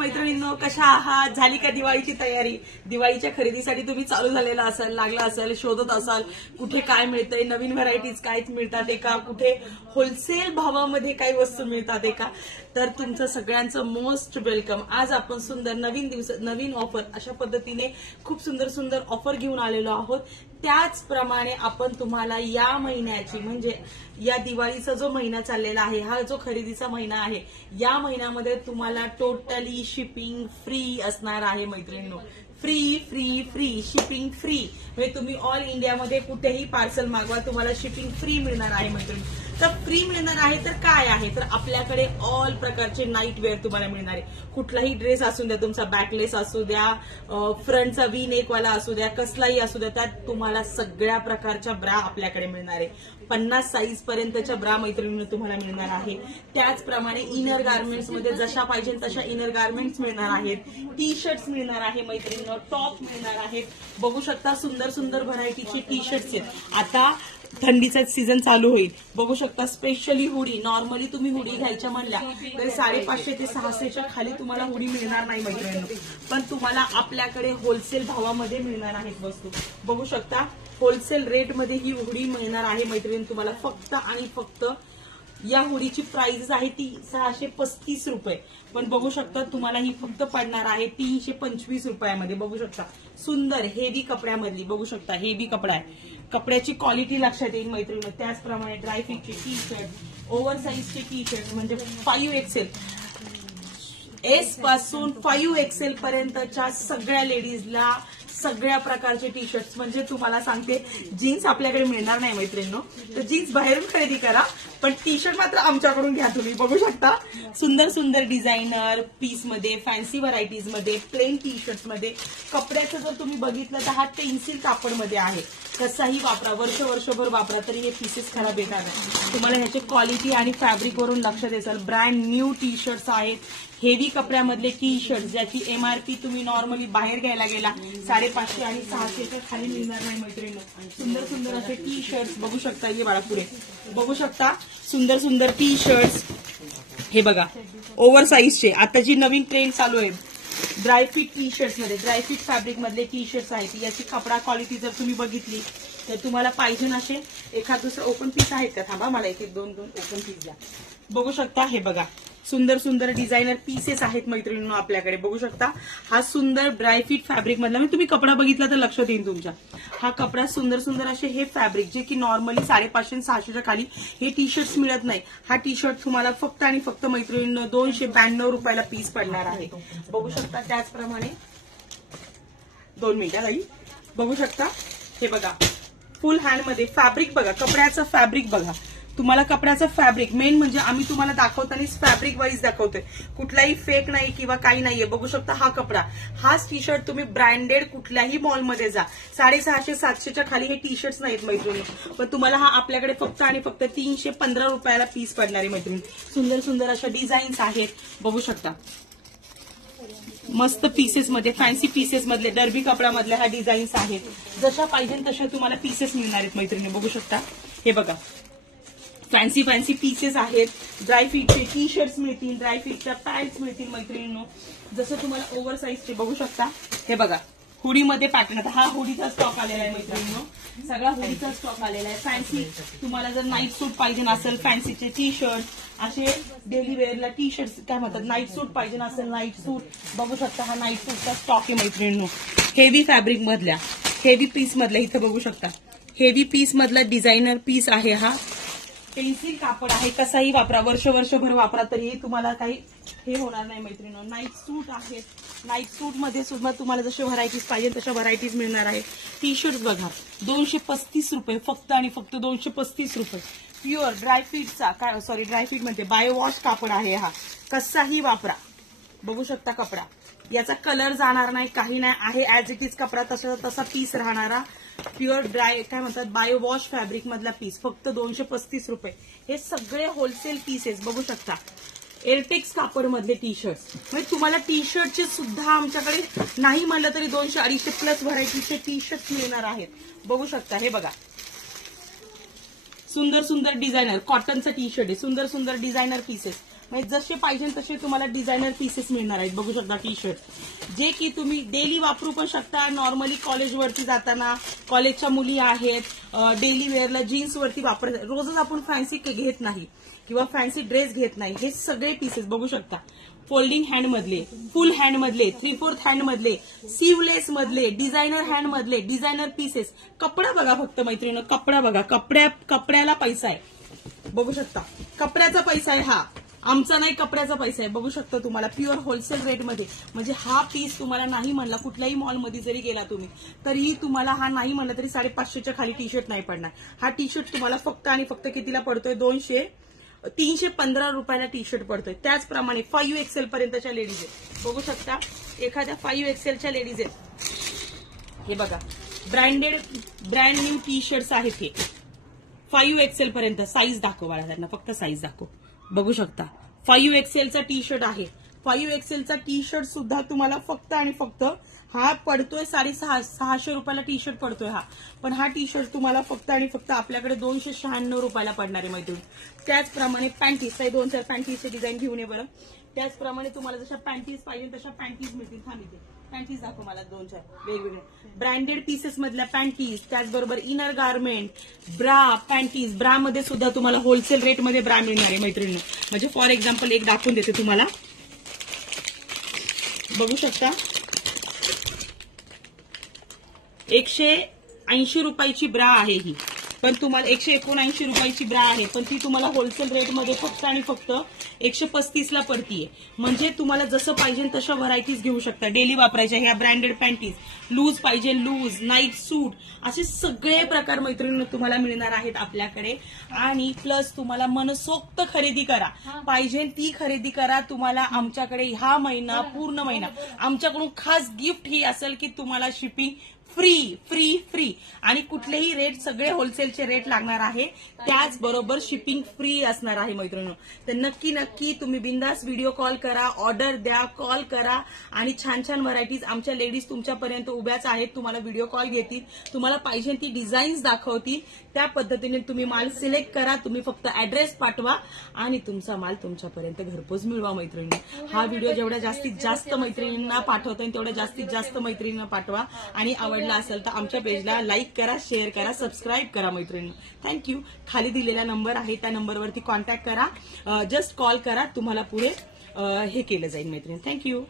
मैत्रिणींनो, कशा आहात? झाली का दिवाळीची तयारी? दिवाळीच्या खरेदीसाठी तुम्ही चालू झालेला असाल, लागला असाल, शोधत असाल कुठे काय मिळतंय, नवीन व्हरायटीज काय मिळतात का, कुठे होलसेल भावामध्ये काही वस्तू मिळतात का, तर तुमचं सगळ्यांचं मोस्ट वेलकम. आज आपण सुंदर नवीन ऑफर अशा पद्धतीने खूप सुंदर सुंदर ऑफर घेऊन आलेलो आहोत. त्याचप्रमाणे आपण तुम्हाला या महिन्याची म्हणजे या दिवाळीचा जो महिना चाललेला आहे, हा जो खरेदीचा महिना आहे, या महिन्यामध्ये तुम्हाला टोटली शिपिंग फ्री असणार आहे मैत्रिणींनो. Free free free shipping free. म्हणजे तुम्ही ऑल इंडियामध्ये कुठेही पार्सल मागवा, तुम्हाला शिपिंग फ्री मिळणार आहे मैत्रिणी. तर फ्री मिळणार आहे तर काय आहे, तर आपल्याकडे ऑल प्रकारचे नाईट वेअर तुम्हाला मिळणार आहे. कुठलाही ड्रेस असू द्या, तुमचा बॅकलेस असू द्या, फ्रंटचा वी नेक वाला असू द्या, कसलाही असू द्या, त्यात तुम्हाला सगळ्या प्रकारच्या ब्रा आपल्याकडे मिळणार आहे. 50 साईज पर्यंतच्या ब्रा मैत्रिणींना तुम्हाला मिळणार आहे. त्याचप्रमाणे इनर गार्मेंट्स मध्ये जशा पाहिजे तशा इनर गार्मेंट्स मिळणार आहेत. टी शर्ट्स मिळणार आहे मैत्रिणींना, टॉप मिळणार आहेत. बघू शकता सुंदर सुंदर व्हरायटीचे टी शर्ट्स आहेत. आता थंडीचा सीझन चालू होईल. बघू शकता स्पेशली हुडी. नॉर्मली तुम्ही हुडी घ्यायच्या म्हणल्या तर 550 ते 600च्या खाली तुम्हाला हुडी मिळणार नाही मैत्रिणींनो, पण तुम्हाला आपल्याकडे होलसेल भावामध्ये मिळणार आहेत वस्तू. बघू शकता होलसेल रेटमध्ये ही हुडी मिळणार आहे मैत्रिणी तुम्हाला. फक्त आणि फक्त या हुडीची प्राइस आहे ती 635 रुपये, पण बघू शकता तुम्हाला ही फक्त पडणार आहे 325 रुपयामध्ये. बघू शकता सुंदर हेवी कपड्यामधली. बघू शकता हेवी कपडा आहे, कपड्याची क्वालिटी लक्षात येईल मैत्रिणी. त्याचप्रमाणे ड्रायफिटचे टी शर्ट, ओव्हर साईजचे टी शर्ट म्हणजे 5XL एस पासून 5XL पर्यंतच्या सगळ्या लेडीजला सगळ्या प्रकारचे टी शर्ट्स. म्हणजे तुम्हाला सांगते जीन्स आपल्याकडे मिळणार नाही मैत्रिणींनो, तर जीन्स बाहेरून खरेदी करा, पण टी शर्ट मात्र आमच्याकडून घ्या तुम्ही. बघू शकता सुंदर सुंदर डिझायनर पीस मध्ये, फॅन्सी व्हरायटीज मध्ये, प्लेन टी शर्ट्स मध्ये. कपड्याचं जर तुम्ही बघितलं तर हा टेन्सिल कापडमध्ये आहे. कसाही वापरा, वर्षभर वापरा तरी हे पीसेस खराब येतात. तुम्हाला ह्याची क्वालिटी आणि फॅब्रिकवरून लक्षात येईल. ब्रँड न्यू टी शर्ट्स आहेत, हेवी कपड्यामधले टी शर्ट ज्याची MRP तुम्ही नॉर्मली बाहेर घ्यायला गेला 550 आणि 600च्या खाली मिळणार नाही मैत्रिणी. सुंदर सुंदर असे टी शर्ट्स बघू शकता. हे बाळा पुढे बघू शकता सुंदर सुंदर टी शर्ट्स. हे बघा ओव्हर साईजचे आता जी नवीन ट्रेंड चालू आहे ड्रायफिट टी शर्ट्स मध्ये, ड्रायफिट फॅब्रिक मधले टी शर्ट्स आहेत. याची कपडा क्वालिटी जर तुम्ही बघितली तर तुम्हाला पाहिजे असे एखाद दुसरं ओपन पीस आहेत का, थांबा मला एक दोन ओपन पीस द्या. बघू शकता हे बघा सुंदर सुंदर डिझायनर पीसेस आहेत मैत्रिणींनो आपल्याकडे. बघू शकता हा सुंदर ड्रायफिट फॅब्रिक मधला, म्हणजे तुम्ही कपडा बघितला तर लक्षात येईल तुमच्या. हा कपडा सुंदर सुंदर असे हे फॅब्रिक जे की नॉर्मली 550 600च्या खाली हे टी शर्ट्स मिळत नाही. हा टी शर्ट तुम्हाला फक्त आणि फक्त मैत्रिणींनो 292 रुपयाला पीस पडणार आहे. बघू शकता त्याचप्रमाणे 2 मिनिटात आई बघू शकता हे बघा फुल हँड मध्ये फॅब्रिक बघा, कपड्याचं फॅब्रिक बघा. तुम्हाला कपड्याचं फॅब्रिक मेन म्हणजे आम्ही तुम्हाला दाखवतानाच फॅब्रिक वाईज दाखवतोय, कुठलाही फेक नाही किंवा काही नाहीये. बघू शकता हा कपडा, हाच टी शर्ट तुम्ही ब्रँडेड कुठल्याही मॉलमध्ये जा 650 700च्या खाली हे टी शर्ट्स नाहीत मैत्रिणी, पण तुम्हाला हा आपल्याकडे फक्त आणि फक्त 315 रुपयाला पीस पडणार आहे मैत्रिणी. सुंदर सुंदर अशा डिझाईन्स आहेत. बघू शकता मस्त पीसेस मध्ये, फॅन्सी पीसेस मधले, डर्बी कपड्यामधल्या ह्या डिझाईन्स आहेत. जशा पाहिजे तशा तुम्हाला पीसेस मिळणार आहेत मैत्रिणी. बघू शकता हे बघा फॅन्सी फॅन्सी पीसेस आहेत. ड्रायफिटचे टी शर्ट्स मिळतील, ड्रायफिटच्या पॅन्ट्स मिळतील मैत्रिणींनो. जसं तुम्हाला ओव्हर साईजचे बघू शकता हे बघा हुडीमध्ये पॅटर्न. आता हा हुडीचा स्टॉक आलेला आहे मैत्रिणींनो, सगळा हुडीचा स्टॉक आलेला आहे. फॅन्सी तुम्हाला जर नाईट सूट पाहिजे असेल, फॅन्सीचे टी शर्ट असे डेली वेअरला टी शर्ट काय म्हणतात, नाईट सूट पाहिजे असेल नाईट सूट. बघू शकता हा नाईट सूटचा स्टॉक आहे मैत्रिणींनो. हेवी फॅब्रिक मधल्या, हेवी पीस मधल्या इथं बघू शकता हेवी पीस मधला डिझायनर पीस आहे. हा पेन्सिल कापड आहे, कसाही वापरा, वर्षभर वापरा तरी तुम्हाला काही हे होणार नाही मैत्रिणी. नाईट सूट आहे, नाईट सूट मध्ये सुद्धा तुम्हाला जसे व्हरायटीज पाहिजे तशा व्हरायटीज मिळणार आहे. टी शर्ट बघा 235 रुपये, फक्त आणि फक्त 235 रुपये. प्युअर ड्रायफिटचा काय सॉरी ड्रायफिट मध्ये बायोवॉश कापड आहे. हा कसाही वापरा. बघू शकता कपडा, याचा कलर जाणार नाही, काही नाही आहे ऍज इट इज कपडा तसा पीस राहणारा प्युअर ड्राय काय म्हणतात बायोवॉश फॅब्रिक मधला पीस, फक्त 235 रुपये. हे सगळे होलसेल पीसेस बघू शकता. एअरटेक्स कापड मधले टी शर्ट, म्हणजे तुम्हाला टी शर्टचे सुद्धा आमच्याकडे नाही म्हणलं तरी 200-250 प्लस व्हरायटीचे टी शर्ट मिळणार आहेत. बघू शकता हे बघा सुंदर सुंदर डिझायनर कॉटनचा टी शर्ट आहे, सुंदर सुंदर डिझायनर पीसेस. म्हणजे जसे पाहिजे तसे तुम्हाला डिझायनर पीसेस मिळणार आहेत. बघू शकता टी शर्ट जे की तुम्ही डेली वापरू पण शकता. नॉर्मली कॉलेजवरती जाताना, कॉलेजच्या मुली आहेत, डेली वेअरला जीन्सवरती वापरतात. रोजच आपण फॅन्सी घेत नाही किंवा फॅन्सी ड्रेस घेत नाही. हे सगळे पीसेस बघू शकता. फोल्डिंग हँड मधले, फुल हँड मधले, 3/4 हँड मधले, सीवलेस मधले, डिझायनर हँड मधले, डिझायनर पीसेस. कपडा बघा फक्त मैत्रिणी, कपडा बघा. कपड्याला पैसा आहे. बघू शकता कपड्याचा पैसा आहे हा, आमचा नाही, कपड्याचा पैसा आहे. बघू शकता तुम्हाला प्युअर होलसेल रेटमध्ये. म्हणजे हा पीस तुम्हाला नाही म्हणला, कुठल्याही मॉलमध्ये जरी गेला तुम्ही तरीही तुम्हाला हा नाही म्हणला तरी 550च्या खाली टी शर्ट नाही पडणार. हा टी शर्ट तुम्हाला फक्त आणि फक्त कितीला पडतोय? 315 रुपयाला टी शर्ट पडतोय. त्याचप्रमाणे 5XL पर्यंतच्या लेडीज आहेत. बघू शकता एखाद्या 5XLच्या लेडीज आहेत. हे बघा ब्रँड न्यू टी शर्ट्स आहेत हे 5XL पर्यंत. साईज दाखव बाळा त्यांना, फक्त साईज दाखव. बघू शकता 5XLचा टी शर्ट आहे. 5XLचा टी शर्ट सुद्धा तुम्हाला फक्त आणि फक्त हा पडतोय 650 रुपयाला टी शर्ट पडतोय हा. पण हा टी शर्ट तुम्हाला फक्त आणि फक्त आपल्याकडे 296 रुपयाला पडणार आहे मैत्रिणी. त्याचप्रमाणे पॅन्टीज, काही 2-4 पॅन्टीजचे डिझाईन घेऊन ये बरं. त्याचप्रमाणे तुम्हाला जशा पॅन्टीज पाहिजे तशा पॅन्टीज मिळतील. थांबिते पॅन्टीज दाखव मला 2-4 वेगवेगळे ब्रँडेड पीसेस मधल्या पॅन्टीज. त्याचबरोबर इनर गार्मेंट, ब्रा, पॅन्टीज. ब्रा मध्ये सुद्धा तुम्हाला होलसेल रेटमध्ये ब्रा मिळणार आहे मैत्रिणी. म्हणजे फॉर एक्झाम्पल एक दाखवून देते तुम्हाला. बघू शकता 180 रुपयाची ब्रा आहे ही, पण तुम्हाला 179 रुपयाची ब्रा आहे, पण ती तुम्हाला होलसेल रेटमध्ये फक्त आणि फक्त 135ला पडतीये. म्हणजे तुम्हाला जसं पाहिजे तशा व्हरायटीज घेऊ शकता. डेली वापरायच्या ह्या ब्रँडेड पॅन्टीज, लूज पाहिजे लूज, नाईट सूट, असे सगळे प्रकार मैत्रिणींनो तुम्हाला मिळणार आहेत आपल्याकडे. आणि प्लस तुम्हाला मनसोक्त खरेदी करा, पाहिजे ती खरेदी करा. तुम्हाला आमच्याकडे हा महिना, पूर्ण महिना आमच्याकडून खास गिफ्ट ही असेल की तुम्हाला शिपिंग फ्री फ्री फ्री. आणि कुठलेही रेट सगळे होलसेलचे रेट लागणार आहे. त्याचबरोबर शिपिंग फ्री असणार आहे मैत्रिणींनो. तर नक्की नक्की तुम्ही बिंदास व्हिडिओ कॉल करा, ऑर्डर द्या, कॉल करा. आणि छान छान व्हरायटीज आमच्या लेडीज तुमच्यापर्यंत उभ्याच आहेत. तुम्हाला व्हिडिओ कॉल घेतील, तुम्हाला पाहिजे ती डिझाईन्स दाखवतील. त्या पद्धतीने तुम्ही माल सिलेक्ट करा. तुम्ही फक्त ऍड्रेस पाठवा आणि तुमचा माल तुमच्यापर्यंत घरपोच मिळवा मैत्रिणी. हा व्हिडिओ जेवढ्या जास्तीत जास्त मैत्रिणींना पाठवता येईल तेवढ्या जास्तीत जास्त मैत्रिणींना पाठवा. आणि आवडला असेल तर आमच्या पेजला लाईक करा, शेअर करा, सबस्क्राईब करा मैत्रिणी. थँक्यू. खाली दिलेला नंबर आहे त्या नंबरवरती कॉन्टॅक्ट करा, जस्ट कॉल करा, तुम्हाला पुढे हे केलं जाईल मैत्रिणी. थँक्यू.